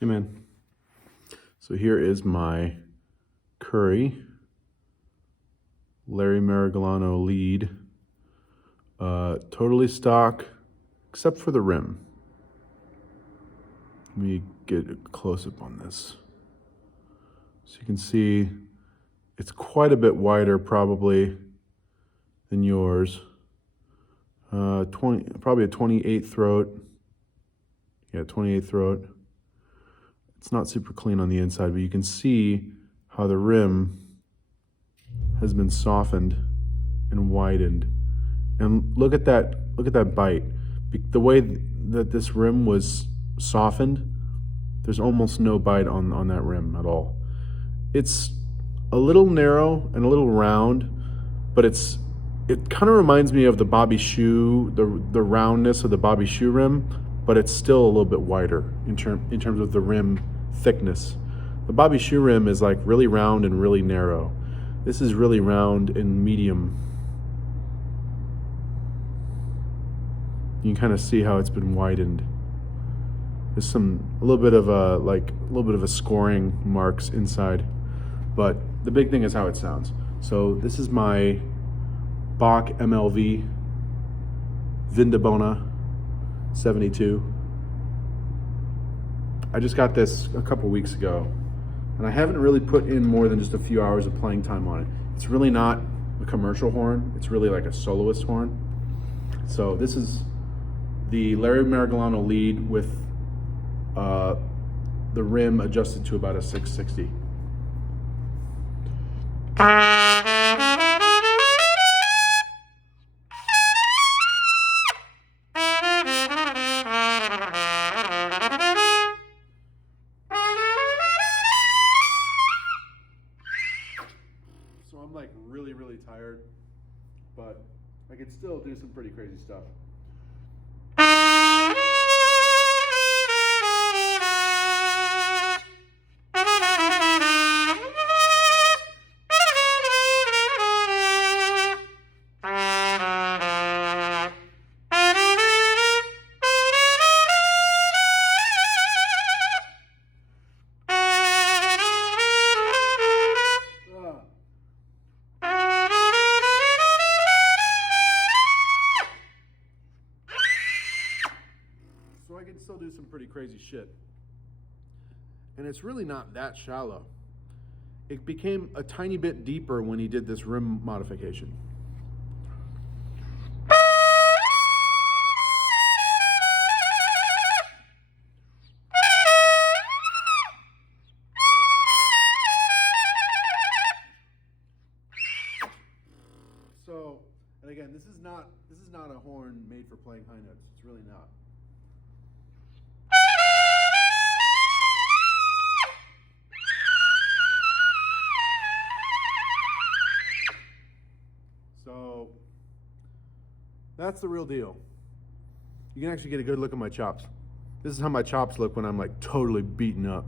Hey man, so here is my Curry Larry Marigliano lead, totally stock except for the rim. Let me get a close-up on this. So you can see it's quite a bit wider probably than yours. Probably a 28 throat. Yeah, 28 throat. It's not super clean on the inside, but you can see how the rim has been softened and widened. And look at that bite. The way that this rim was softened, there's almost no bite on that rim at all. It's a little narrow and a little round, but it kind of reminds me of the Bobby shoe, the roundness of the Bobby shoe rim, but it's still a little bit wider in terms of the rim thickness. The Bobby shoe rim is like really round and really narrow. This is really round and medium. You can kind of see how it's been widened. There's a little bit of a scoring marks inside, but the big thing is how it sounds. So this is my Bach MLV Vindabona 72. I just got this a couple weeks ago, and I haven't really put in more than just a few hours of playing time on it. It's really not a commercial horn. It's really like a soloist horn. So this is the Larry Marigliano lead with the rim adjusted to about a 660. So I'm like really tired, but I can still do some pretty crazy stuff. So I can still do some pretty crazy shit. And it's really not that shallow. It became a tiny bit deeper when he did this rim modification. So, and again, this is not a horn made for playing high notes. It's really not. So that's the real deal. You can actually get a good look at my chops. This is how my chops look when I'm like totally beaten up.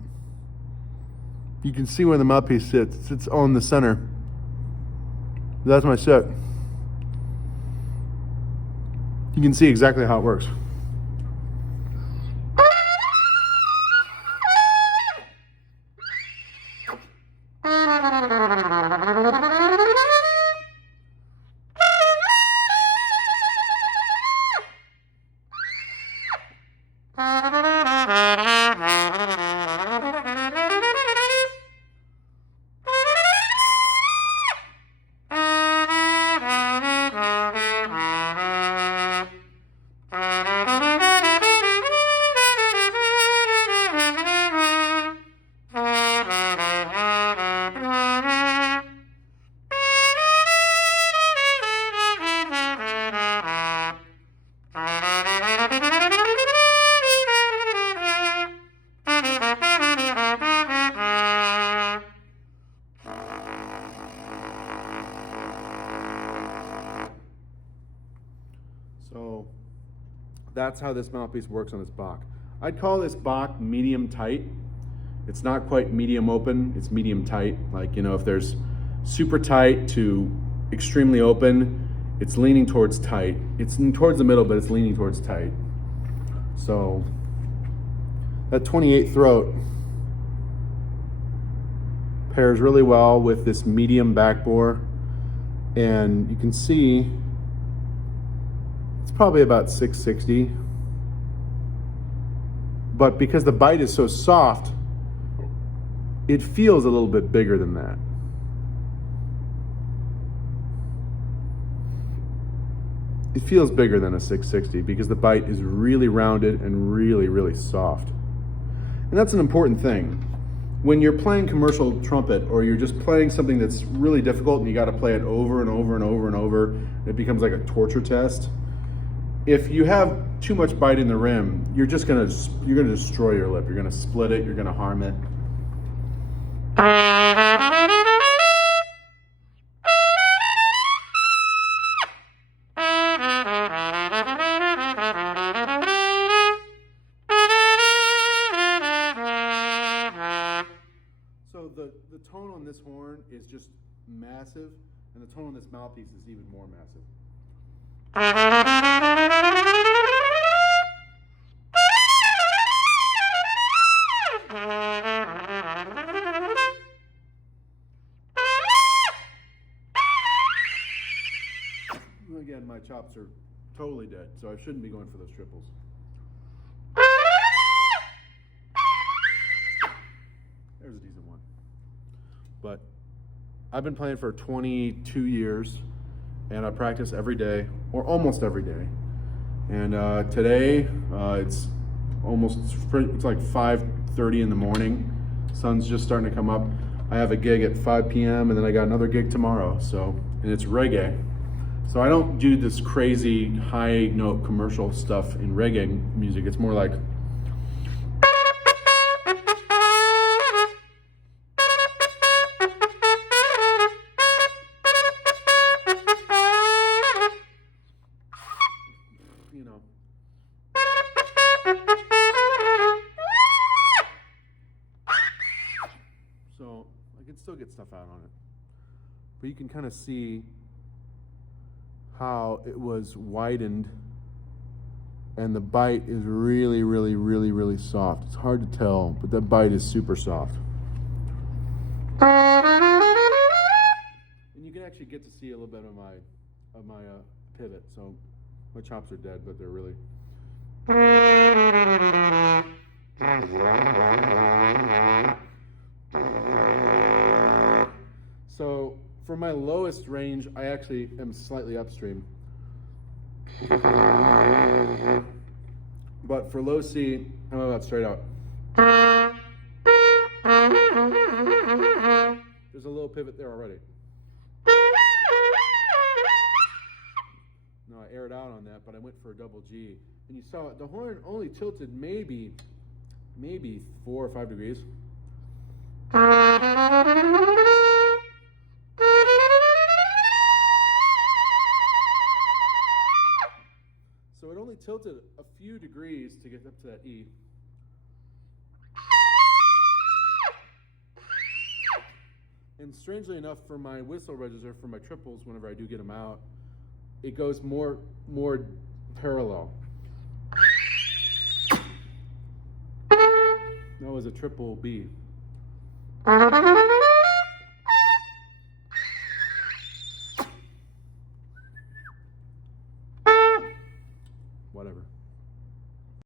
You can see where the mouthpiece sits. It sits on the center. That's my set. You can see exactly how it works. So that's how this mouthpiece works on this Bach. I'd call this Bach medium tight. It's not quite medium open, it's medium tight. Like, you know, if there's super tight to extremely open, it's leaning towards tight. It's towards the middle, but it's leaning towards tight. So That 28 throat pairs really well with this medium back bore, and you can see it's probably about 660, but because the bite is so soft, it feels a little bit bigger than that. It feels bigger than a 660 because the bite is really rounded and really, really soft. And that's an important thing. When you're playing commercial trumpet, or you're just playing something that's really difficult and you got to play it over and over and over and over, it becomes like a torture test. If you have too much bite in the rim, you're gonna destroy your lip. You're gonna split it. You're gonna harm it. So the tone on this horn is just massive, and the tone on this mouthpiece is even more massive. Again, my chops are totally dead, so I shouldn't be going for those triples. There's a decent one. But I've been playing for 22 years, and I practice every day, or almost every day. And today, it's like 5:30 in the morning. Sun's just starting to come up. I have a gig at 5 p.m. and then I got another gig tomorrow. And it's reggae. So I don't do this crazy high note commercial stuff in reggae music. It's more like so I can still get stuff out on it. But you can kind of see how it was widened, and the bite is really, really, really, really soft. It's hard to tell, but that bite is super soft. And you can actually get to see a little bit of my pivot. So my chops are dead, but they're really. So for my lowest range, I actually am slightly upstream. But for low C, I'm about straight out. There's a little pivot there already. No, I aired out on that, but I went for a double G. And you saw it, the horn only tilted maybe 4 or 5 degrees. So it only tilted a few degrees to get up to that E. And strangely enough, for my whistle register, for my triples, whenever I do get them out, it goes more parallel. That was a triple B.